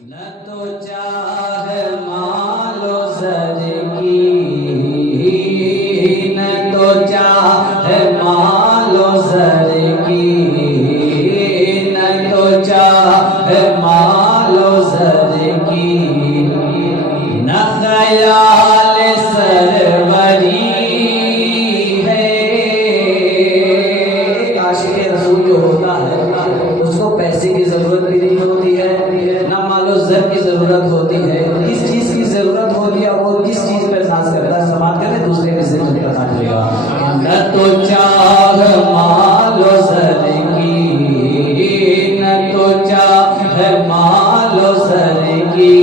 न तो चाहे मालो सर की, न तो चाहे मालो सर की, न तो चाहे मालो सर की, न ख्याल सरवरी है। आशिक़ रसूल जो होता है उसको पैसे की जरूरत भी नहीं होती है, ना मालो ज़र की जरूरत होती है। किस चीज की जरूरत होती है, वो किस चीज पे नाज करता है, समाप्त करे दूसरे में से तुम्हें बता देगा। न तो चाह मालो ज़र की, न तो चाह मालो ज़र की,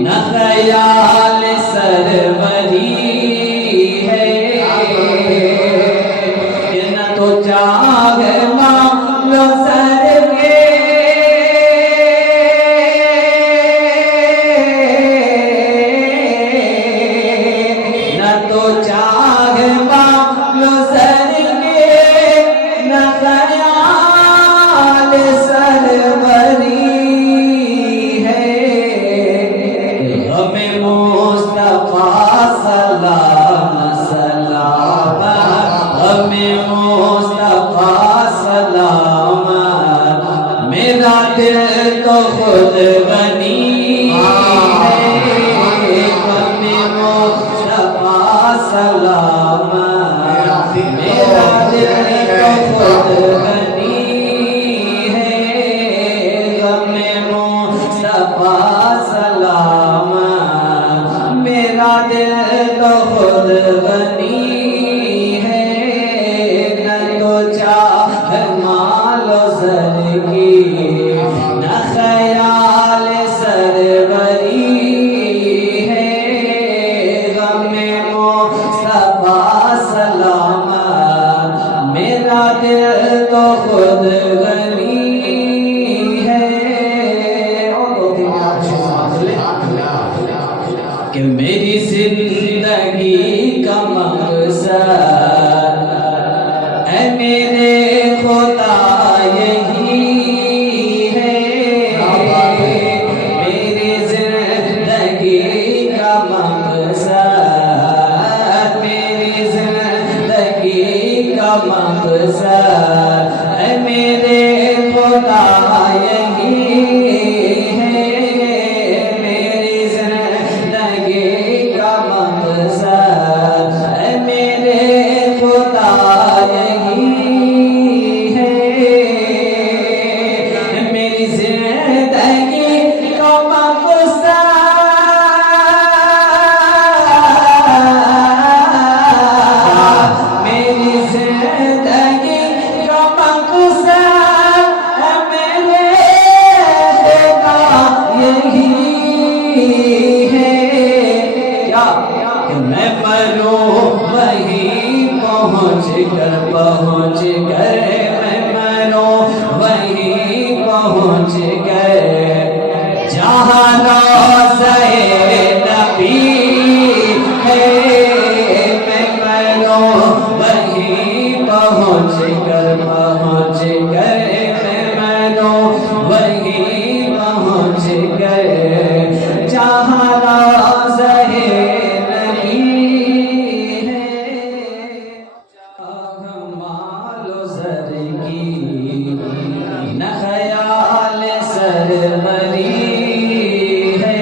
न ख्याल सरवरी है। न तो चाह मालो ज़र के, न तो चाह मालो ज़र के, न ख्याल सरवरी है। हमें मुस्तफा सलाम सलाम, हमें मुस्तफा सलाम, मेरा दिल तो खुद बनी है। हमें मुस्तफा सलाम, मेरा दिल तो खुद बनी है। हमें मुस्तफा सलाम, मेरा दिल तो खुद बनी है। न तो चाह मालो ज़र की, न ख्याल सरवरी है। गमे मुस्तफा सलाम, मेरा दिल तो खुद गनी है। कि मेरी जिंदगी का मकसद है मेरे खुदा यही है। मेरी जिंदगी का मकसद, मेरी जिंदगी का मकसद है मेरे खुदा यही है। मेरी जिंदगी का मकसद है मेरे खुदा यही है। मेरी जिंदगी का मकसद, मेरी जिंदगी का मकसद है मेरे खुदा यही है। क्या कि मैं मरूं वहीं पहुँच कर, मैं मरूं वहीं पहुँच कर, जहाँ रोज़े नबी है। मैं मरूं वहीं पहुँच कर, मैं मरूं वहीं पहुँच कर, जहाँ रोज़े नबी है। चाह मालो ज़र की, न ख्याल सरवरी है।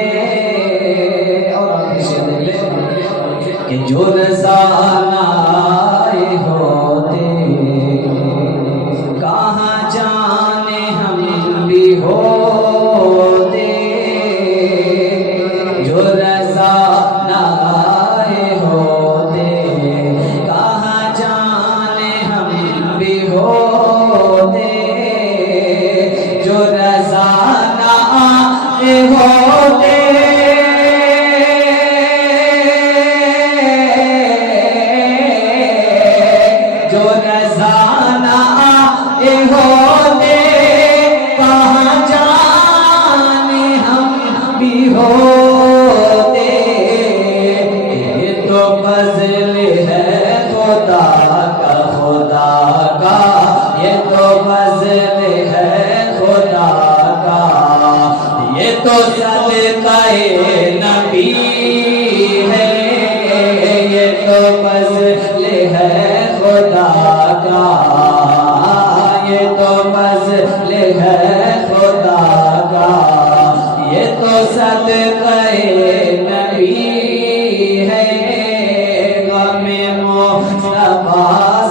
और आप इसे देख ले कि जो रज़ाना आए होते, कहाँ जाने हम भी होते। जो रज़ाना आए होते, कहाँ जाने हम भी होते। जो रज़ाना आए होते, जो रज़ाना आए होते, कहाँ जाने हम भी होते। ये तो फज़ल है खुदा का, ये तो फज़ल है खुदा का, ये तो सदक़े नबी है, ये तो फज़्ल है खुदा का, ये तो फज़्ल है खुदा का, ये तो सदक़े नबी है। गमे मुस्तफ़ा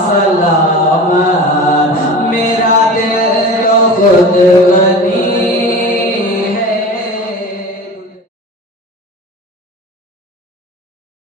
सलामत, मेरा दिल तो खुद